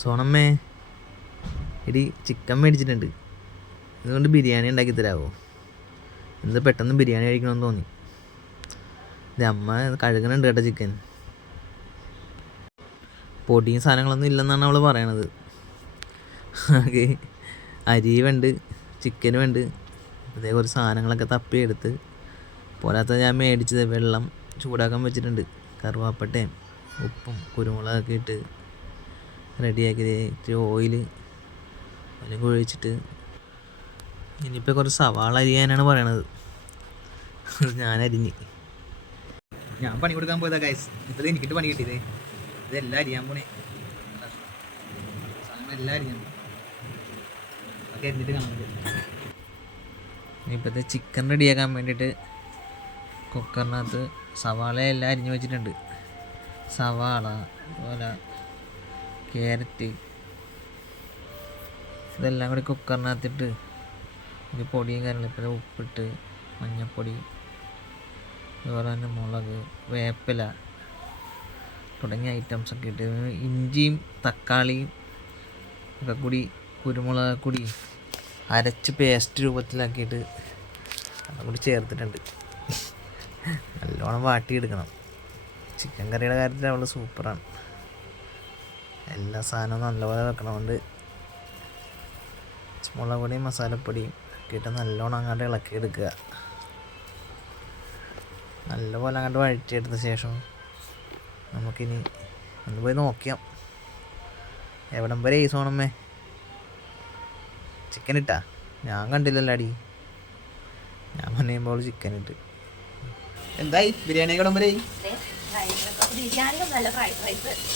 സോണമ്മേ, എടി ചിക്കൻ മേടിച്ചിട്ടുണ്ട്, ഇതുകൊണ്ട് ബിരിയാണി ഉണ്ടാക്കി തരാമോ? എന്ത് പെട്ടെന്ന് ബിരിയാണി കഴിക്കണമെന്ന് തോന്നി. ഇത് അമ്മ കഴുകണുണ്ട് കേട്ടോ ചിക്കൻ. പൊടിയും സാധനങ്ങളൊന്നും ഇല്ലെന്നാണ് അവൾ പറയണത്. ആകെ അരിയുമുണ്ട്, ചിക്കനുമുണ്ട്. അതേ കുറച്ച് സാധനങ്ങളൊക്കെ തപ്പിയെടുത്ത് പോരാത്ത ഞാൻ മേടിച്ചത് വെള്ളം ചൂടാക്കാൻ വെച്ചിട്ടുണ്ട്. കറുവാപ്പട്ടയും ഉപ്പും കുരുമുളകൊക്കെ ഇട്ട് റെഡിയാക്കി ഇത്തിരി ഓയിൽ അതിലും ഒഴിച്ചിട്ട് ഇനിയിപ്പോൾ കുറച്ച് സവാള അരിയാനാണ് പറയണത്. ഞാൻ അരിഞ്ഞ് ഞാൻ പണി കൊടുക്കാൻ പോയതാ ഗൈസ്. ഇപ്പോൾ എനിക്കിട്ട് പണി കിട്ടിയതേ. ഇതെല്ലാം അരിയാൻ പോണേ, സാധനങ്ങളെല്ലാം അരിഞ്ഞു ഒക്കെ അരിഞ്ഞിട്ട് കാണുന്നത്. ഇനിയിപ്പോഴത്തെ ചിക്കൻ റെഡിയാക്കാൻ വേണ്ടിയിട്ട് കുക്കറിനകത്ത് സവാള എല്ലാം അരിഞ്ഞു വെച്ചിട്ടുണ്ട്. സവാള, അതുപോലെ ക്യാരറ്റ്, ഇതെല്ലാം കൂടി കുക്കറിനകത്തിട്ട് ഇത് പൊടിയും കാര്യങ്ങളും ഉപ്പിട്ട് മഞ്ഞൾപ്പൊടി, അതുപോലെ തന്നെ മുളക്, വേപ്പില തുടങ്ങിയ ഐറ്റംസൊക്കെ ഇട്ട് ഇഞ്ചിയും തക്കാളിയും ഒക്കെ കൂടി കുരുമുളക് കൂടി അരച്ച് പേസ്റ്റ് രൂപത്തിലാക്കിയിട്ട് അതും കൂടി ചേർത്തിട്ടുണ്ട്. നല്ലോണം വാട്ടിയെടുക്കണം. ചിക്കൻ കറിയുടെ കാര്യത്തിൽ അവൾ സൂപ്പറാണ്. എല്ലാ സാധനവും നല്ലപോലെ വെക്കണതുകൊണ്ട് മുളക് പൊടിയും മസാലപ്പൊടിയും ഒക്കെ ഇട്ട് നല്ലോണം അങ്ങോട്ട് ഇളക്കിയെടുക്കുക. നല്ലപോലെ അങ്ങോട്ട് വഴറ്റിയെടുത്ത ശേഷം നമുക്കിനി ഒന്ന് പോയി നോക്കിയാം എവിടം വരെ ഈ സോണമ്മേ ചിക്കൻ ഇട്ടാ. ഞാൻ കണ്ടില്ലല്ലോ അടി. ഞാൻ പറയുമ്പോൾ ചിക്കൻ ഇട്ട് എന്തായി ബിരിയാണി കടം വരെ?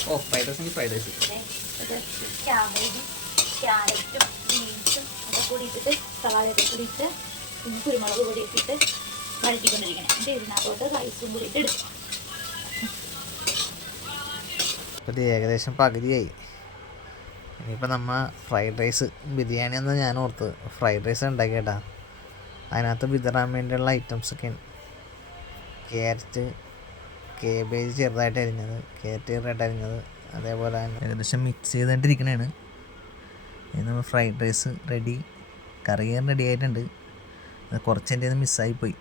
ഓ ഫ്രൈഡ് റൈസ്, ഫ്രൈഡ് റൈസ് ക്യാരറ്റും ബീൻസും ഒക്കെ കൂടി ഇട്ടിട്ട് സവാളയൊക്കെ കൂടി ഇട്ട് പിന്നെ കുരുമുളക് പൊടി ഇട്ടിട്ട് വഴറ്റിക്കൊണ്ടിരിക്കണം. എന്നിട്ട് ഇതിനകത്തോട്ട് റൈസും കൂടി ഇട്ട് എടുക്കും. ഇത് ഏകദേശം പകുതിയായി. ഇനിയിപ്പോൾ നമ്മൾ ഫ്രൈഡ് റൈസ്, ബിരിയാണി എന്ന് ഞാൻ ഓർത്തത് ഫ്രൈഡ് റൈസ് ഉണ്ടാക്കി കേട്ടാ. അതിനകത്ത് വിതറാൻ വേണ്ടിയുള്ള ഐറ്റംസൊക്കെയാണ് ക്യാരറ്റ്, കേബേജ് ചെറുതായിട്ട് അരിഞ്ഞത്, ക്യാരറ്റ് ചെറുതായിട്ട് അരിഞ്ഞത്, അതേപോലെ തന്നെ ഏകദേശം മിക്സ് ചെയ്തുകൊണ്ടിരിക്കണതാണ്. നമ്മൾ ഫ്രൈഡ് റൈസ് റെഡി, കറിയും റെഡി ആയിട്ടുണ്ട്. അത് കുറച്ച് എൻ്റെ നിന്ന് മിസ്സായിപ്പോയി.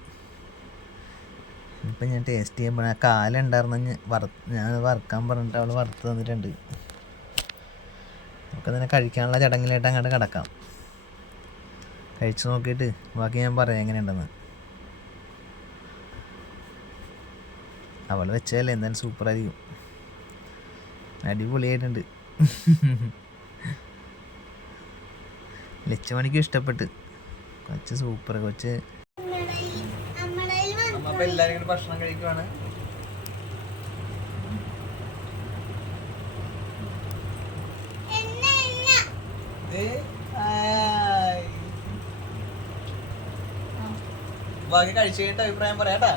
ഇപ്പം ഞാൻ ടേസ്റ്റ് ചെയ്യുമ്പോൾ ആ കാലുണ്ടായിരുന്നു ഞാൻ വറുക്കാൻ പറഞ്ഞിട്ട് അവൾ വറുത്ത് തന്നിട്ടുണ്ട്. നമുക്കതിനെ കഴിക്കാനുള്ള ചടങ്ങിലായിട്ട് അങ്ങോട്ട് കിടക്കാം. കഴിച്ച് നോക്കിയിട്ട് ബാക്കി ഞാൻ പറയാം എങ്ങനെയുണ്ടെന്ന്. അവൾ വെച്ചതല്ലേ, എന്തായാലും സൂപ്പറായിരിക്കും. അടിപൊളിയായിട്ടുണ്ട്. ലച്ചുമണിക്കും ഇഷ്ടപ്പെട്ട്. കൊച്ച് സൂപ്പർ കൊച്ച്. അമ്മ അപ്പം എല്ലാവരും കൂടി ഭക്ഷണം കഴിക്കുവാണ്. ബാക്കി കഴിച്ചു കഴിഞ്ഞിട്ട് അഭിപ്രായം പറയാട്ടാ.